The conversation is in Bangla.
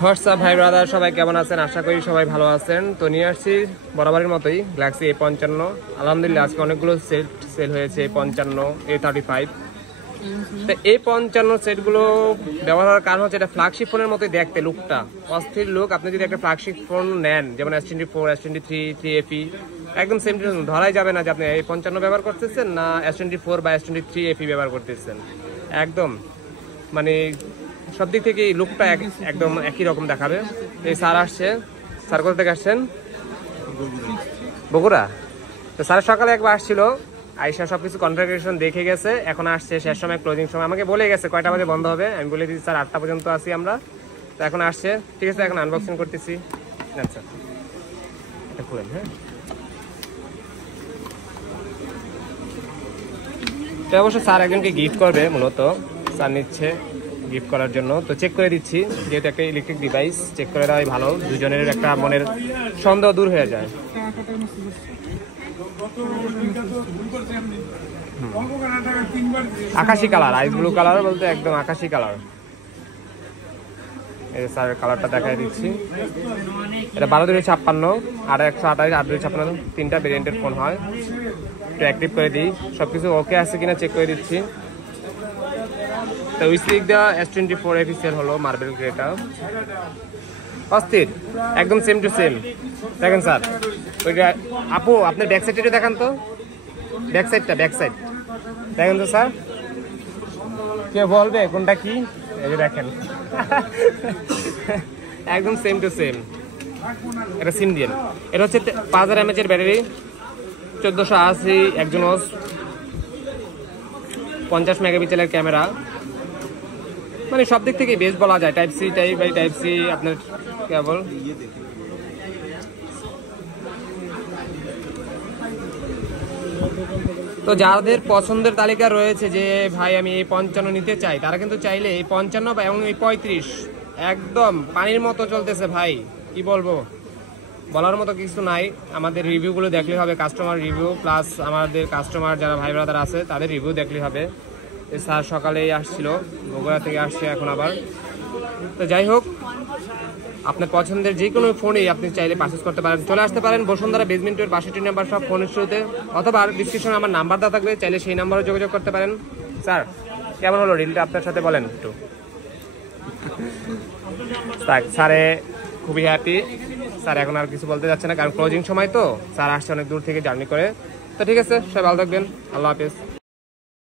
হোয়াটসঅ্যাপ ভাই ব্রাদার, সবাই কেমন আছেন? আশা করি সবাই ভালো আছেন। তো নিয়ে আসছি বরাবরের মতোই গ্যালাক্সি A55। আলহামদুলিল্লাহ আজকে অনেকগুলো সেল হয়েছে A55, A35। তো A55 সেটগুলো ব্যবহার কারণ হচ্ছে এটা ফ্ল্যাগশিপ ফোনের মতোই দেখতে, লুকটা অস্থির লুক। আপনি যদি একটা ফ্ল্যাগশিপ ফোন নেন যেমন S24, S23, 3FE, একদম সেম ধরাই যাবে না যে আপনি A55 ব্যবহার করতেছেন না S24 বা S23FE ব্যবহার করতেছেন। একদম মানে সব দিক থেকে লুকটা একদম একই রকম দেখাবে। এই স্যার আসছে। স্যার কোথা থেকে আসছেন? বগুড়া। তো স্যার সকালে একবার আসছিল, আইসা সবকিছু কনফিগারেশন দেখে গেছে। এখন আসছে শেষ সময়, ক্লোজিং সময় আমাকে বলে গেছে কয়টা বাজে বন্ধ হবে। আমি বলে দিচ্ছি স্যার 8টা পর্যন্ত আসি আমরা। তো এখন আসছে, ঠিক আছে। এখন আনবক্সিং করতেছি। আচ্ছা এটা খুলেন। হ্যাঁ, তো অবশ্য স্যার একজনকে গিফট করবে, মূলত স্যার নিচ্ছে গিফট করার জন্য। তো চেক করে দিচ্ছি, যেহেতু একটা ইলেকট্রিক ডিভাইস, চেক করে দেওয়াই ভালো। দুজনের একটা মনের সন্দেহ দূর হয়ে যায়। আকাশি কালার, আইস ব্লু কালার বলতে একদম আকাশি কালার। এই যে স্যার কালারটা দেখাই দিচ্ছি। এটা 12/256 আর 128 8/256, তিনটা ভেরিয়েন্টের ফোন হয়। একটু অ্যাক্টিভ করে দিই, সবকিছু ওকে আছে কিনা চেক করে দিচ্ছি। তো উইসলিক দেওয়া S24FE সেল হলো, মার্বেল গ্রেটা, অস্থির একদম সেম টু সেম। দেখেন স্যার, ওইটা আপু আপনার ব্যাক সাইডটা দেখান তো, ব্যাক সাইড দেখেন তো স্যার, কে বলবে কোনটা কি? এই যে দেখেন একদম সেম টু সেম। এটা সিন্ডিয়ান, এটা হচ্ছে 5000 mAh এর ব্যাটারি, 1480 একজনস, 50 মেগাপিক্সেলের ক্যামেরা, মানে সব দিক থেকে বেস্ট বলা যায়। টাইপ সি আপনার কেবল। তো যাদের পছন্দের তালিকা রয়েছে যে ভাই আমি A55 নিতে চাই, তারা কিন্তু চাইলে A55 এবং A35 একদম পানির মতো চলতেছে ভাই। কি বলবো, বলার মতো কিছু নাই। আমাদের রিভিউগুলো দেখলে হবে, কাস্টমার রিভিউ প্লাস আমাদের কাস্টমার যারা ভাই ব্রাদার আছে তাদের রিভিউ দেখলে হবে। স্যার সকালেই আসছিল, বগুড়া থেকে আসছে এখন আবার। তো যাই হোক, আপনার পছন্দের যে কোনো ফোনেই আপনি চাইলে পারচেজ করতে পারেন। চলে আসতে পারেন বসুন্ধরা বেসমেন্টের 62 নাম্বার সব ফোনের শুরুতে, অথবা ডিসক্রিপশনে আমার নাম্বার দেওয়া থাকবে, চাইলে সেই নাম্বারে যোগাযোগ করতে পারেন। স্যার কেমন হলো রিলটা আপনার সাথে বলেন একটু। স্যারে খুবই হ্যাপি। স্যার এখন আর কিছু বলতে যাচ্ছে না, কারণ ক্লোজিং সময় তো, স্যার আসছে অনেক দূর থেকে জার্নি করে। তো ঠিক আছে, সবাই ভালো থাকবেন, আল্লাহ হাফেজ।